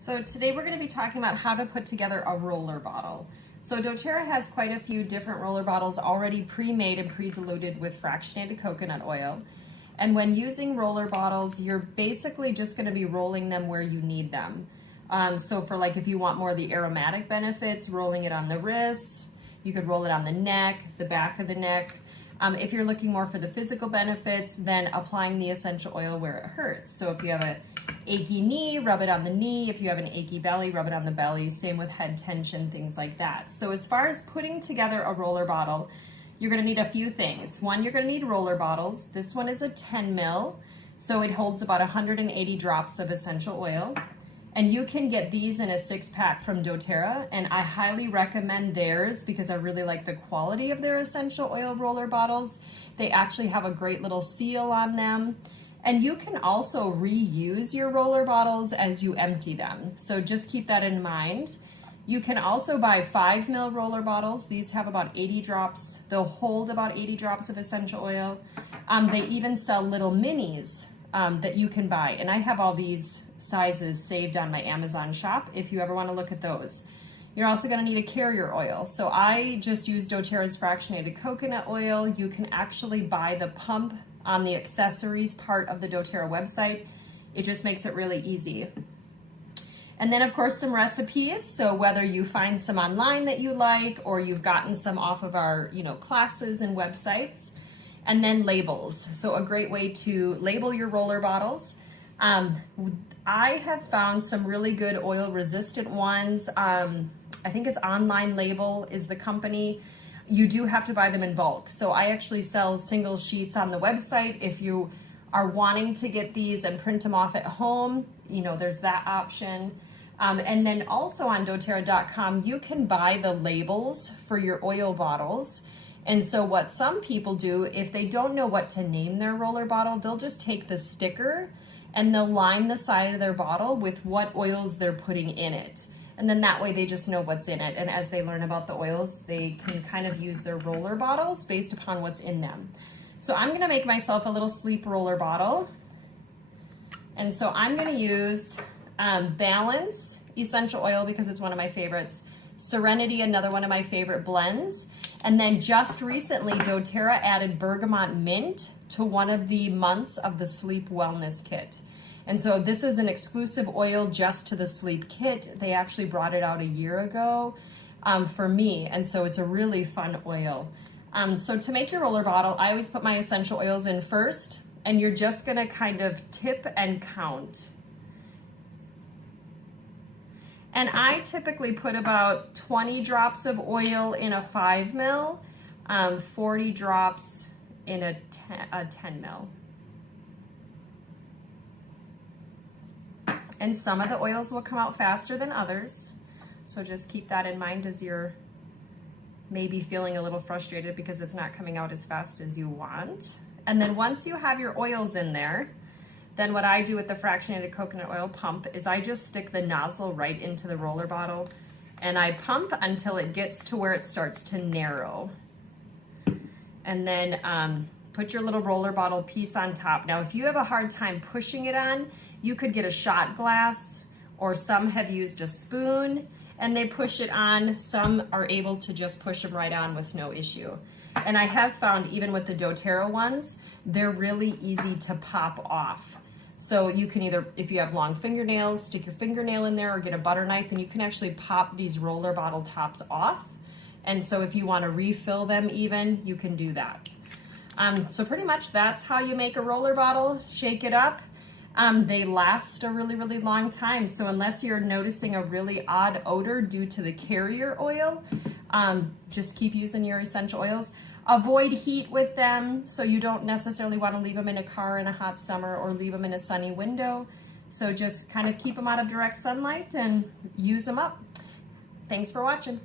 So today we're going to be talking about how to put together a roller bottle. So doTERRA has quite a few different roller bottles already pre-made and pre-diluted with fractionated coconut oil. And when using roller bottles, you're basically just going to be rolling them where you need them. So for like if you want more of the aromatic benefits, rolling it on the wrists, you could roll it on the neck, the back of the neck. If you're looking more for the physical benefits, then applying the essential oil where it hurts. So if you have an achy knee, rub it on the knee. If you have an achy belly, rub it on the belly. Same with head tension, things like that. So as far as putting together a roller bottle, you're gonna need a few things. One, you're gonna need roller bottles. This one is a 10 ml, so it holds about 180 drops of essential oil. And you can get these in a 6-pack from doTERRA, and I highly recommend theirs because I really like the quality of their essential oil roller bottles. They actually have a great little seal on them. And you can also reuse your roller bottles as you empty them. So just keep that in mind. You can also buy 5 ml roller bottles. These have about 80 drops. They'll hold about 80 drops of essential oil. They even sell little minis that you can buy. And I have all these sizes saved on my Amazon shop if you ever want to look at those. You're also going to need a carrier oil. So I just use doTERRA's fractionated coconut oil. You can actually buy the pump on the accessories part of the doTERRA website. It just makes it really easy. And then of course some recipes. So whether you find some online that you like or you've gotten some off of our classes and websites. And then labels. So a great way to label your roller bottles. I have found some really good oil resistant ones. I think it's Online Label is the company. You do have to buy them in bulk. So I actually sell single sheets on the website. If you are wanting to get these and print them off at home, there's that option. And then also on doTERRA.com, you can buy the labels for your oil bottles. And so what some people do, if they don't know what to name their roller bottle, they'll just take the sticker and they'll line the side of their bottle with what oils they're putting in it. And then that way they just know what's in it. And as they learn about the oils, they can kind of use their roller bottles based upon what's in them. So I'm gonna make myself a little sleep roller bottle. And so I'm gonna use Balance essential oil because it's one of my favorites. Serenity, another one of my favorite blends. And then just recently, doTERRA added bergamot mint to one of the months of the sleep wellness kit. And so this is an exclusive oil just to the sleep kit. They actually brought it out a year ago for me. And so it's a really fun oil. So to make your roller bottle, I always put my essential oils in first, and you're just gonna kind of tip and count. And I typically put about 20 drops of oil in a 5 ml, 40 drops in a 10 ml. And some of the oils will come out faster than others. So just keep that in mind as you're maybe feeling a little frustrated because it's not coming out as fast as you want. And then once you have your oils in there, then what I do with the fractionated coconut oil pump is I just stick the nozzle right into the roller bottle and I pump until it gets to where it starts to narrow. And then put your little roller bottle piece on top. Now, if you have a hard time pushing it on, you could get a shot glass, or some have used a spoon and they push it on. Some are able to just push them right on with no issue. And I have found even with the doTERRA ones, they're really easy to pop off. So you can either, if you have long fingernails, stick your fingernail in there or get a butter knife and you can actually pop these roller bottle tops off. And so if you want to refill them even, you can do that. So pretty much that's how you make a roller bottle. Shake it up. They last a really, really long time. So unless you're noticing a really odd odor due to the carrier oil, just keep using your essential oils. Avoid heat with them, so you don't necessarily want to leave them in a car in a hot summer or leave them in a sunny window. So just kind of keep them out of direct sunlight and use them up. Thanks for watching.